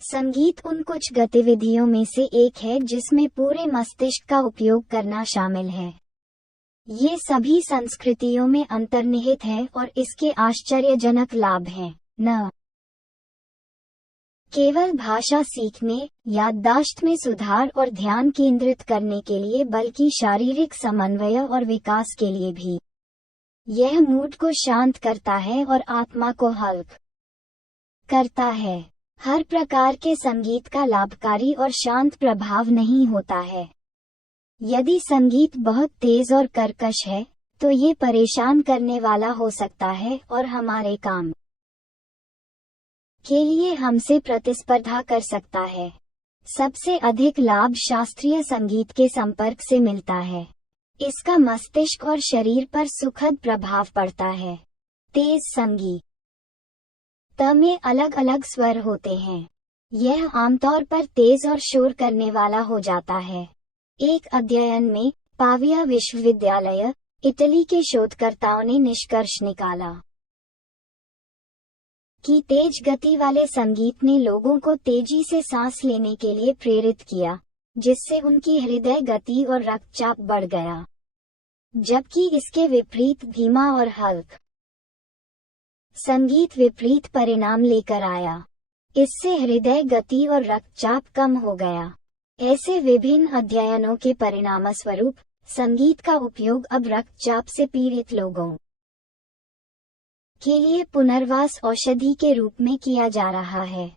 संगीत उन कुछ गतिविधियों में से एक है जिसमें पूरे मस्तिष्क का उपयोग करना शामिल है। ये सभी संस्कृतियों में अंतर्निहित है और इसके आश्चर्यजनक लाभ हैं, न केवल भाषा सीखने, याददाश्त में सुधार और ध्यान केंद्रित करने के लिए बल्कि शारीरिक समन्वय और विकास के लिए भी। यह मूड को शांत करता है और आत्मा को हल्का करता है। हर प्रकार के संगीत का लाभकारी और शांत प्रभाव नहीं होता है। यदि संगीत बहुत तेज और कर्कश है, तो ये परेशान करने वाला हो सकता है और हमारे काम के लिए हमसे प्रतिस्पर्धा कर सकता है। सबसे अधिक लाभ शास्त्रीय संगीत के संपर्क से मिलता है। इसका मस्तिष्क और शरीर पर सुखद प्रभाव पड़ता है। तेज संगीत में अलग अलग स्वर होते हैं। यह आमतौर पर तेज और शोर करने वाला हो जाता है। एक अध्ययन में पाविया विश्वविद्यालय, इटली के शोधकर्ताओं ने निष्कर्ष निकाला कि तेज गति वाले संगीत ने लोगों को तेजी से सांस लेने के लिए प्रेरित किया, जिससे उनकी हृदय गति और रक्तचाप बढ़ गया। जबकि इसके विपरीत धीमा और हल्का संगीत विपरीत परिणाम लेकर आया। इससे हृदय गति और रक्तचाप कम हो गया। ऐसे विभिन्न अध्ययनों के परिणामस्वरूप संगीत का उपयोग अब रक्तचाप से पीड़ित लोगों के लिए पुनर्वास औषधि के रूप में किया जा रहा है।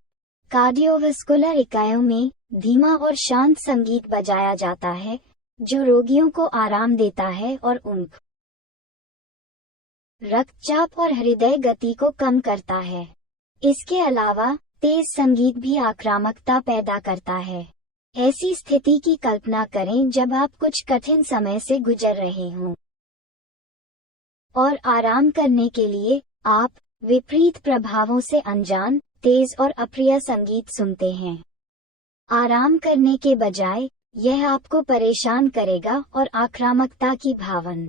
कार्डियोवास्कुलर इकाइयों में धीमा और शांत संगीत बजाया जाता है, जो रोगियों को आराम देता है और उनका रक्तचाप और हृदय गति को कम करता है। इसके अलावा तेज संगीत भी आक्रामकता पैदा करता है। ऐसी स्थिति की कल्पना करें जब आप कुछ कठिन समय से गुजर रहे हों और आराम करने के लिए आप विपरीत प्रभावों से अनजान, तेज और अप्रिय संगीत सुनते हैं। आराम करने के बजाय यह आपको परेशान करेगा और आक्रामकता की भावना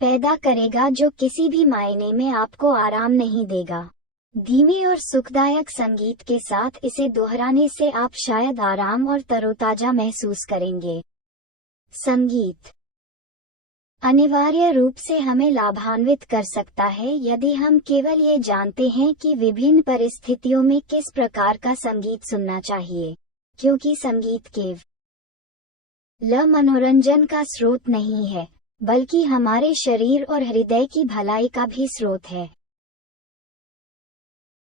पैदा करेगा जो किसी भी मायने में आपको आराम नहीं देगा। धीमे और सुखदायक संगीत के साथ इसे दोहराने से आप शायद आराम और तरोताजा महसूस करेंगे। संगीत अनिवार्य रूप से हमें लाभान्वित कर सकता है यदि हम केवल ये जानते हैं कि विभिन्न परिस्थितियों में किस प्रकार का संगीत सुनना चाहिए, क्योंकि संगीत केवल मनोरंजन का स्रोत नहीं है, बल्कि हमारे शरीर और हृदय की भलाई का भी स्रोत है।